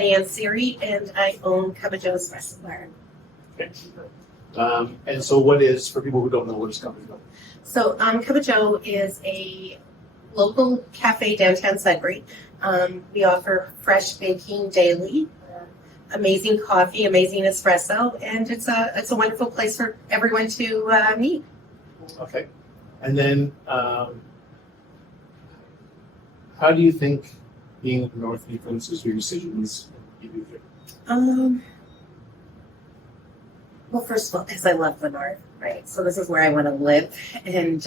name's Serré, and I own KuppaJo Espresso Bar. Okay. And so what is, for people who don't know, what is KuppaJo? So KuppaJo is a local cafe downtown Sudbury. We offer fresh baking daily, amazing coffee, amazing espresso, and it's a wonderful place for everyone to meet. Okay. And then how do you think being in the North influences your decisions you do here? Well, first of all, because I love the North, right? So this is where I want to live. And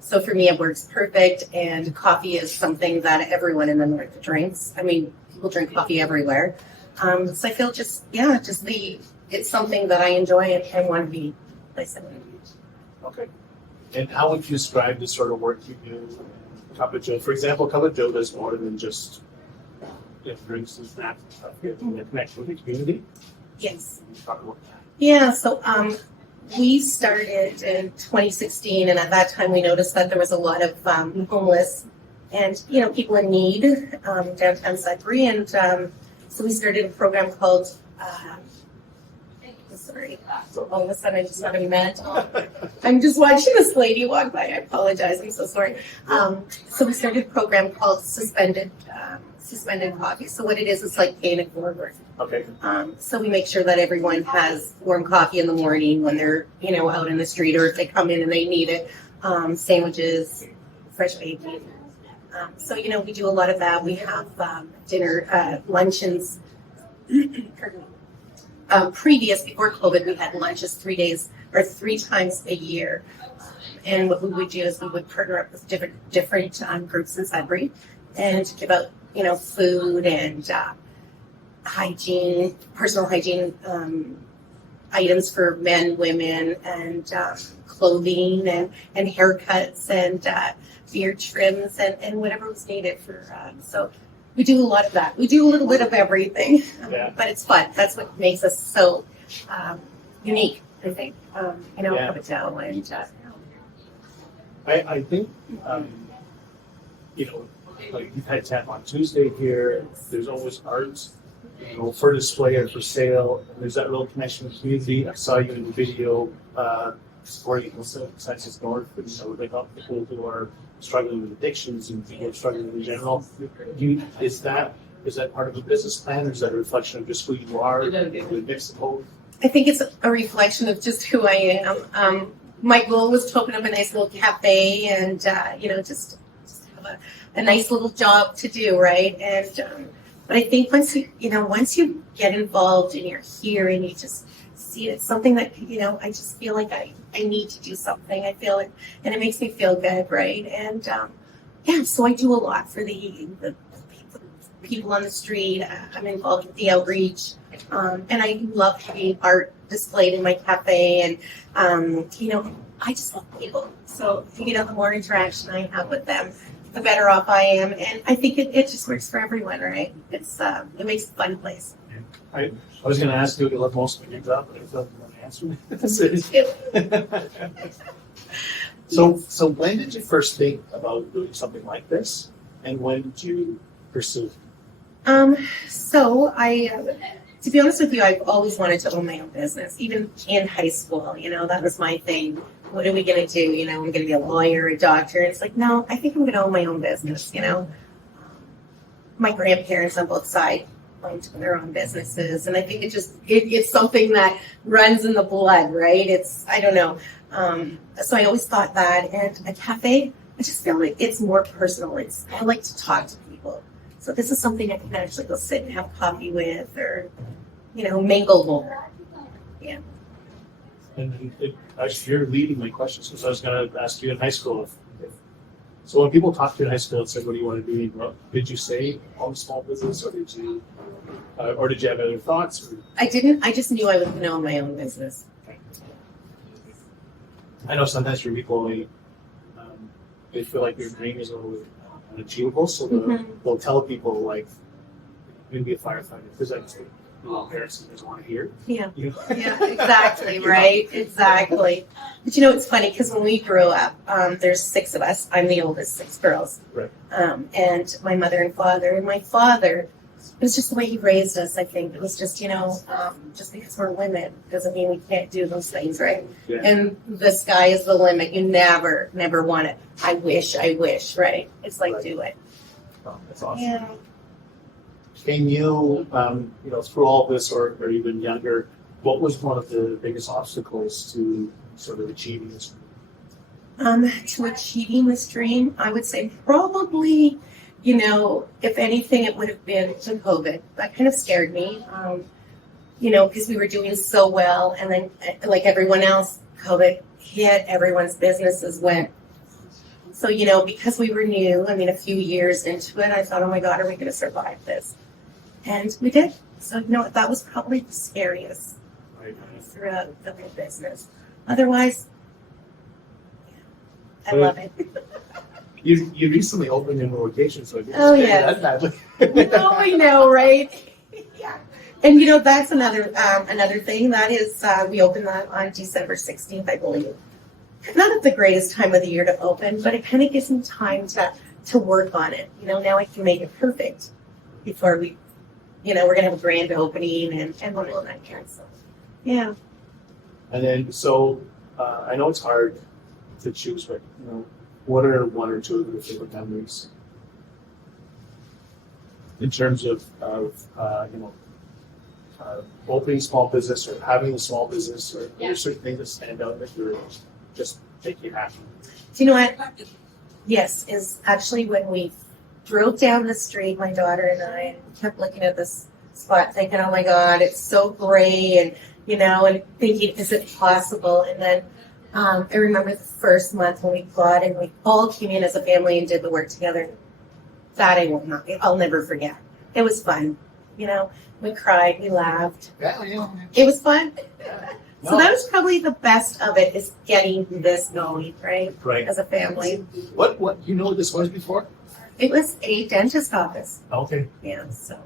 so for me, it works perfect. And coffee is something that everyone in the North drinks. I mean, people drink coffee everywhere. So I feel it's something that I enjoy and want to be a place I want to be. Okay. And how would you describe the sort of work you do in KuppaJo? For example, KuppaJo does more than just drinks and snacks and stuff. You connect with the community. Yes. Talk about that. Yeah, so we started in 2016, and at that time we noticed that there was a lot of homeless and people in need downtown Sudbury, and so we started a program called. Sorry, all of a sudden I just got a mad. I'm just watching this lady walk by. I apologize. I'm so sorry. So we started a program called Suspended Coffee. So what it is, it's like paying it forward. Okay. So we make sure that everyone has warm coffee in the morning when they're out in the street, or if they come in and they need it. Sandwiches, fresh baking. So we do a lot of that. We have dinner, luncheons. Previous, before COVID, we had lunches 3 times a year. And what we would do is we would partner up with different groups in Sudbury and give out, food and hygiene, personal hygiene items for men, women, and clothing and haircuts and beard trims and whatever was needed for. So we do a lot of that. We do a little bit of everything, but it's fun. That's what makes us so unique, I think. KuppaJo and I think like you've had Tap on Tuesday here. There's always art, for display or for sale. There's that real connection with the community. I saw you in the video supporting Census North, they help people who are struggling with addictions and people struggling in general. Is that part of a business plan, or is that a reflection of just who you are? A mix of both? I think it's a reflection of just who I am. My goal was to open up a nice little cafe and just have a nice little job to do, right? And but I think once you get involved and you're here and you just see it's something that I just feel like I need to do something. I feel it, and it makes me feel good, right? And so I do a lot for the people on the street. I'm involved with the outreach, and I love having art displayed in my cafe, and I just love people. So the more interaction I have with them, the better off I am, and I think it just works for everyone, right? It makes a fun place. I was going to ask you what you love most when you job, but I feel like you want to answer me. So when did you first think about doing something like this, and when did you pursue it? So to be honest with you, I've always wanted to own my own business, even in high school. That was my thing. What are we going to do? I'm going to be a lawyer, a doctor. And it's like, no, I think I'm going to own my own business. My grandparents on both sides owned their own businesses, and I think it's something that runs in the blood, right? I don't know. So I always thought that, and a cafe, I just feel like it's more personal. I like to talk to people. So this is something I can actually go sit and have coffee with, or mingle more. Yeah. And actually, you're leading my questions, because I was going to ask you in high school. So when people talk to you in high school and said, "What do you want to do?" Did you say own small business, or did you have other thoughts? Or? I didn't. I just knew I was going to own my own business. I know sometimes for people, they feel like their dream is a little unachievable, so they'll tell people like, "You can be a firefighter," because that's what parents doesn't want to hear. Yeah, exactly, right, exactly. But it's funny, because when we grew up, there's 6 of us. I'm the oldest, 6 girls. Right. And my mother and father. And my father It was just the way he raised us, I think. It was just, just because we're women doesn't mean we can't do those things, right? Yeah. And the sky is the limit. You never want it. I wish, right? It's like, Right. do it. Oh, that's awesome. Yeah. Can you, through all this or even younger, what was one of the biggest obstacles to sort of achieving this? To achieving this dream, I would say probably, if anything, it would have been to COVID. That kind of scared me, because we were doing so well. And then, like everyone else, COVID hit, everyone's businesses went. So, because we were new, a few years into it, I thought, oh my God, are we going to survive this? And we did. So, that was probably the scariest Right. throughout the whole business. Otherwise, I love it. You recently opened a new location, so I didn't Oh, say yes. that badly. No, I know, right? Yeah. And that's another thing. That is, we opened that on December 16th, I believe. Not at the greatest time of the year to open, but it kind of gives me time to work on it. Now I can make it perfect before we're going to have a grand opening and the whole nine yards. So, yeah. And then, so I know it's hard to choose, but what are one or two of your favorite memories in terms of opening a small business or having a small business, or are there certain things that stand out that you're just make you happy? Do you know what? Yes, is actually when we drove down the street, my daughter and I kept looking at this spot thinking, oh my God, it's so great. And, and thinking, is it possible? And then I remember the first month when we bought and we all came in as a family and did the work together. That I'll never forget. It was fun. We cried, we laughed. Yeah. It was fun. So No. that was probably the best of it, is getting this going, right? Right. As a family. What you know what this was before? It was a dentist office. Okay. Yeah, so.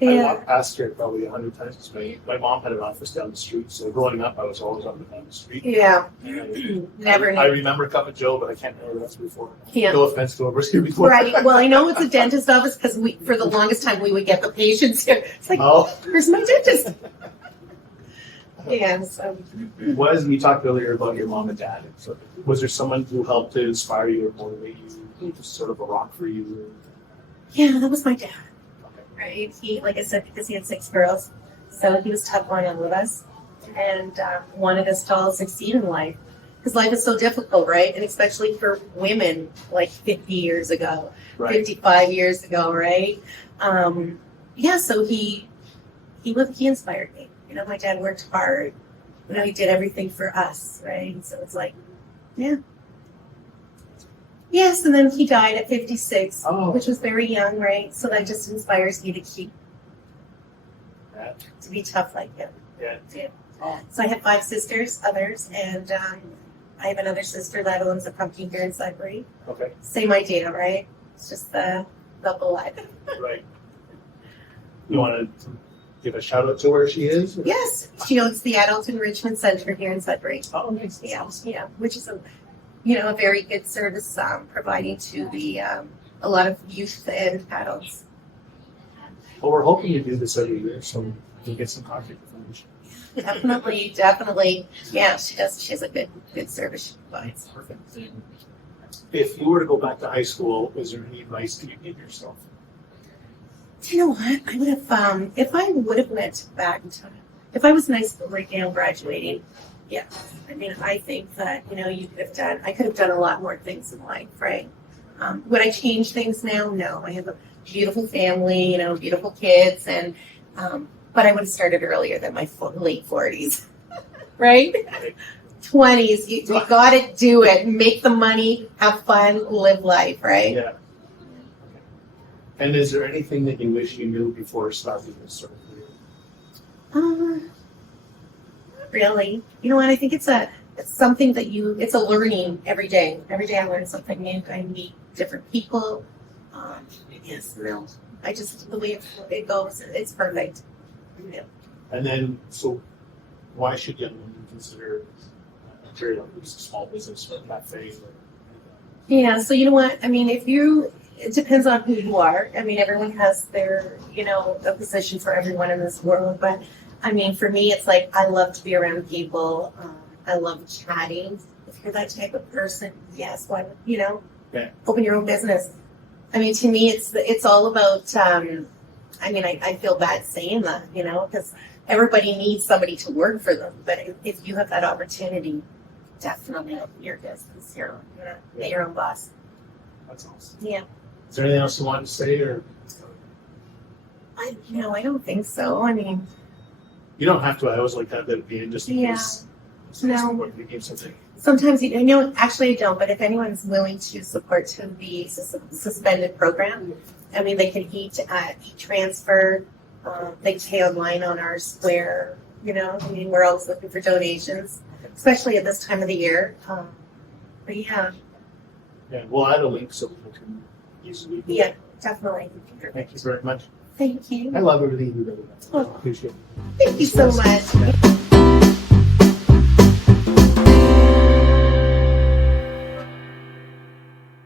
I Yeah. walked past here probably 100 times. 'Cause my mom had an office down the street, so growing up, I was always up and down the street. Yeah. And Never I knew. remember KuppaJo, but I can't remember that's before. Yeah. No offense to whoever's here before. Right. Well, I know it's a dentist office because for the longest time, we would get the patients here. It's like, Oh. where's my dentist? Yeah, so. You talked earlier about your mom and dad. So was there someone who helped to inspire you or motivate you? Just sort of a rock for you? Yeah, that was my dad. Okay. Right. He, like I said, because he had 6 girls, so he was tough on all of us and wanted us to all succeed in life. Because life is so difficult, right? And especially for women, like 50 years ago, Right. 55 years ago, right? So he inspired me. My dad worked hard. He did everything for us, right? So it's like, yeah. Yes, and then he died at 56, Oh. which was very young, right? So that just inspires me to to be tough like him. Yeah. Yeah. Oh. So I have 5 sisters, others, and I have another sister that owns a pumpkin here in Sudbury. Okay. Same idea, right? It's just the blood. Right. You want to give a shout out to where she is? Or? Yes, she owns the Adult Enrichment Center here in Sudbury. Oh, nice. Yeah, which is a very good service providing to the a lot of youth and adults. Well, we're hoping to do this every year, so we'll get some contact information. Definitely. Yeah, she does. She has a good service she provides. Perfect. If you were to go back to high school, is there any advice that you give yourself? Do you know what? I would have, if I would have went back in time, if I was in high school right now graduating, yeah. I think that, I could have done a lot more things in life, right? Would I change things now? No. I have a beautiful family, beautiful kids, and, but I would have started earlier than my late 40s, right? 20s, you got to do it. Make the money, have fun, live life, right? Yeah. And is there anything that you wish you knew before starting this sort of career? Not really. You know what? I think it's something that it's a learning every day. Every day I learn something new. I meet different people. I just, the way it goes, it's perfect. Yeah. And then, so why should young women consider a small business or a cafe? Yeah, so you know what? If it depends on who you are. I mean, everyone has their, you know, a position for everyone in this world. But I mean, for me, it's like I love to be around people. I love chatting. If you're that type of person, yes, why, you know, open your own business. I mean, to me, it's all about. I mean, I feel bad saying that, you know, because everybody needs somebody to work for them. But if you have that opportunity, definitely open your business. You're your own boss. That's awesome. Yeah. Is there anything else you want to say, or I don't think so. I mean, you don't have to? I always like to have that at the end, just in Yeah. case. No. What we give something. sometimes, you know, actually I don't, but if anyone's willing to support to the suspended program, I mean, they can e-transfer, they can pay online on our Square, you know, I mean, we're always looking for donations, especially at this time of the year. But yeah. Yeah, we'll add a link so people can easily. Yeah, definitely. Thank you very much. Thank you. I love everything you do. Oh. Appreciate it. Thank you so much.